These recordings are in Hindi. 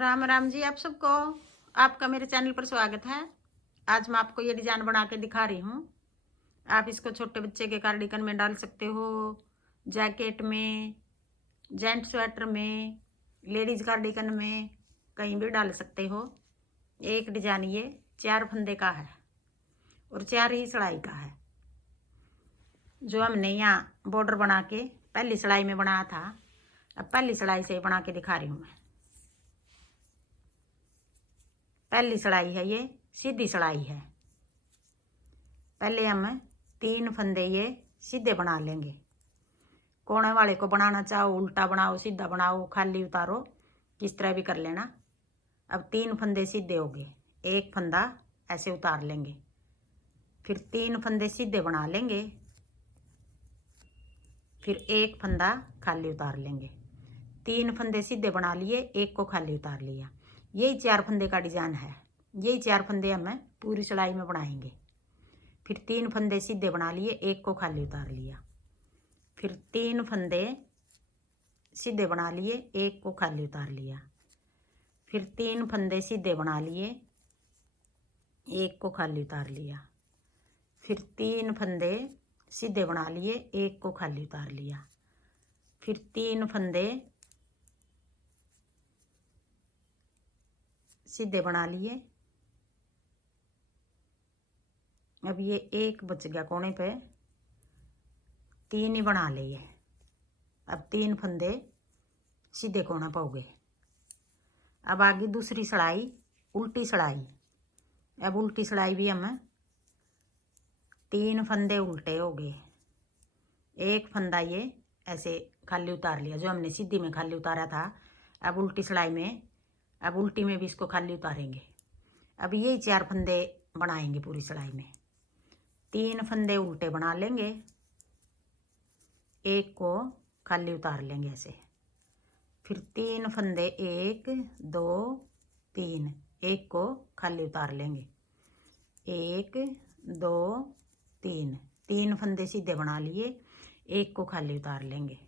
राम राम जी आप सबको। आपका मेरे चैनल पर स्वागत है। आज मैं आपको ये डिजाइन बना के दिखा रही हूँ। आप इसको छोटे बच्चे के कार्डिगन में डाल सकते हो, जैकेट में, जेंट स्वेटर में, लेडीज कार्डिगन में, कहीं भी डाल सकते हो। एक डिजाइन ये 4 फंदे का है और 4 ही सिलाई का है। जो हमने यहाँ बॉर्डर बना के पहली सिलाई में बनाया था, अब पहली सिलाई से बना के दिखा रही हूँ मैं। पहली सिलाई है, ये सीधी सिलाई है। पहले हम 3 फंदे ये सीधे बना लेंगे। कोने वाले को बनाना चाहो उल्टा बनाओ, सीधा बनाओ, खाली उतारो, किस तरह भी कर लेना। अब 3 फंदे सीधे हो गए, एक फंदा ऐसे उतार लेंगे, फिर 3 फंदे सीधे बना लेंगे, फिर एक फंदा खाली उतार लेंगे। 3 फंदे सीधे बना लिए, एक को खाली उतार लिया। यही 4 फंदे का डिजाइन है। यही 4 फंदे हम पूरी सिलाई में बनाएंगे। फिर 3 फंदे सीधे बना लिए, एक को खाली उतार लिया, फिर 3 फंदे सीधे बना लिए, एक को खाली उतार लिया, फिर 3 फंदे सीधे बना लिए, एक को खाली उतार लिया, फिर 3 फंदे सीधे बना लिए, एक को खाली उतार लिया, फिर 3 फंदे सीधे बना लिए। अब ये एक बच गया कोने पे, 3 ही बना लिए। अब 3 फंदे सीधे कोना पाओगे। अब आगे दूसरी सिलाई, उल्टी सिलाई। अब उल्टी सिलाई भी हम 3 फंदे उल्टे हो गए, एक फंदा ये ऐसे खाली उतार लिया, जो हमने सीधी में खाली उतारा था। अब उल्टी सिलाई में, अब उल्टी में भी इसको खाली उतारेंगे। अब यही 4 फंदे बनाएंगे पूरी सिलाई में। 3 फंदे उल्टे बना लेंगे, एक को खाली उतार लेंगे ऐसे, फिर 3 फंदे 1 2 3, एक को खाली उतार लेंगे, 1 2 3, 3 फंदे सीधे बना लिए, एक को खाली उतार लेंगे,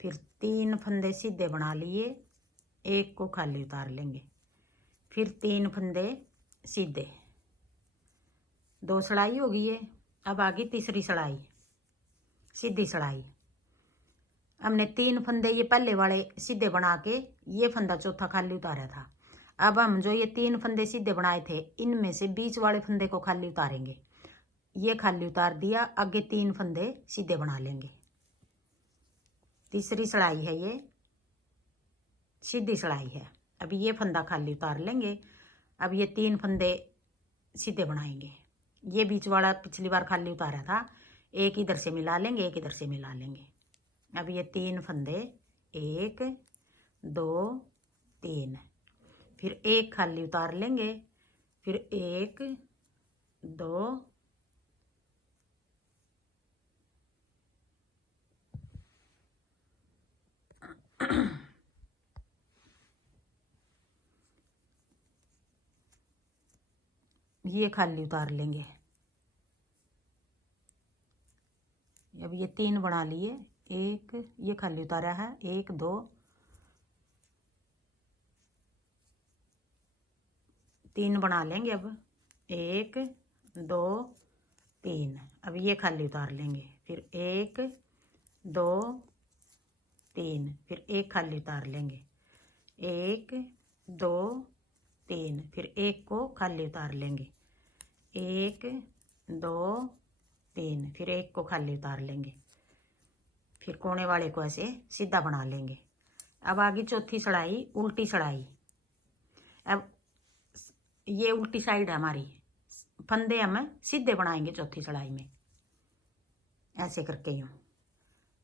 फिर 3 फंदे सीधे बना लिए, एक को खाली उतार लेंगे, फिर 3 फंदे सीधे। 2 सिलाई हो गई है। अब आगे तीसरी सिलाई, सीधी सिलाई। हमने 3 फंदे ये पहले वाले सीधे बना के ये फंदा चौथा खाली उतारा था। अब हम जो ये 3 फंदे सीधे बनाए थे, इनमें से बीच वाले फंदे को खाली उतारेंगे। ये खाली उतार दिया, आगे 3 फंदे सीधे बना लेंगे। तीसरी सिलाई है, ये सीधी सिलाई है। अब ये फंदा खाली उतार लेंगे। अब ये 3 फंदे सीधे बनाएंगे। ये बीच वाला पिछली बार खाली उतारा था, एक इधर से मिला लेंगे, एक इधर से मिला लेंगे। अब ये 3 फंदे 1 2 3, फिर एक खाली उतार लेंगे, फिर 1 2 ये खाली उतार लेंगे। अब ये 3 बना लिए, एक ये खाली उतारा है, 1 2 3 बना लेंगे। अब 1 2 3, अब ये खाली उतार लेंगे, फिर 1 2 3, फिर एक खाली उतार लेंगे, 1 2 3, फिर एक को खाली उतार लेंगे, 1 2 3, फिर एक को खाली उतार लेंगे, फिर कोने वाले को ऐसे सीधा बना लेंगे। अब आगे चौथी सिलाई, उल्टी सिलाई। अब ये उल्टी साइड है हमारी, फंदे हम सीधे बनाएंगे चौथी सिलाई में, ऐसे करके यूँ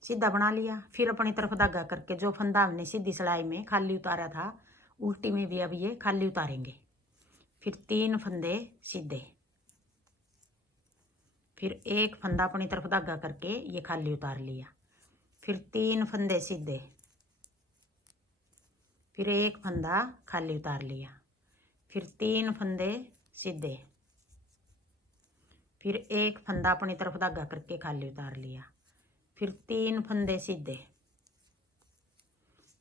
सीधा बना लिया। फिर अपनी तरफ धागा करके जो फंदा हमने सीधी सिलाई में खाली उतारा था, उल्टी में भी अब ये खाली उतारेंगे। फिर 3 फंदे सीधे, फिर एक फंदा अपनी तरफ धागा करके ये खाली उतार लिया, फिर 3 फंदे सीधे, फिर एक फंदा खाली उतार लिया, फिर 3 फंदे सीधे, फिर एक फंदा अपनी तरफ धागा करके खाली उतार लिया, फिर 3 फंदे सीधे,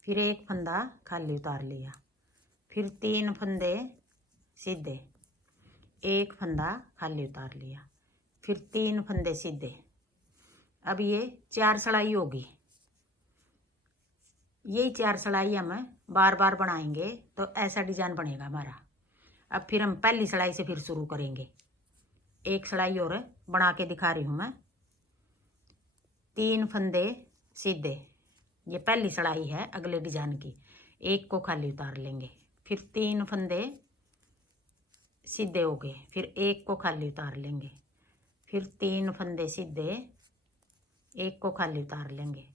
फिर एक फंदा खाली उतार लिया, फिर 3 फंदे सीधे, एक फंदा खाली उतार लिया, फिर 3 फंदे सीधे। अब ये 4 सिलाई होगी। यही 4 सिलाई हम बार बार बनाएंगे तो ऐसा डिजाइन बनेगा हमारा। अब फिर हम पहली सिलाई से फिर शुरू करेंगे। एक सिलाई और बना के दिखा रही हूँ मैं। 3 फंदे सीधे, ये पहली सिलाई है अगले डिजाइन की। एक को खाली उतार लेंगे, फिर 3 फंदे सीधे हो गए, फिर एक को खाली उतार लेंगे, फिर 3 फंदे सीधे, एक को खाली उतार लेंगे,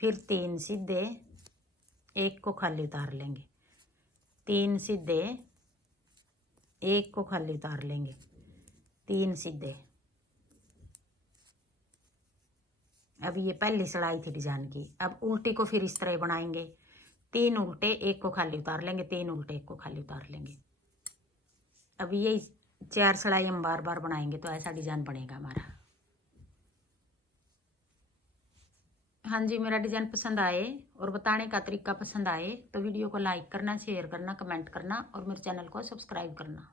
फिर 3 सीधे, एक को खाली उतार लेंगे, 3 सीधे, एक को खाली उतार लेंगे, 3 सीधे। अब ये पहली सिलाई थी डिजाइन की। अब उल्टी को फिर इस तरह बनाएंगे। 3 उल्टे, एक को खाली उतार लेंगे, 3 उल्टे, एक को खाली उतार लेंगे। अब ये 4 सिलाई हम बार बार बनाएंगे तो ऐसा डिजाइन बनेगा हमारा। हाँ जी, मेरा डिजाइन पसंद आए और बताने का तरीका पसंद आए तो वीडियो को लाइक करना, शेयर करना, कमेंट करना और मेरे चैनल को सब्सक्राइब करना।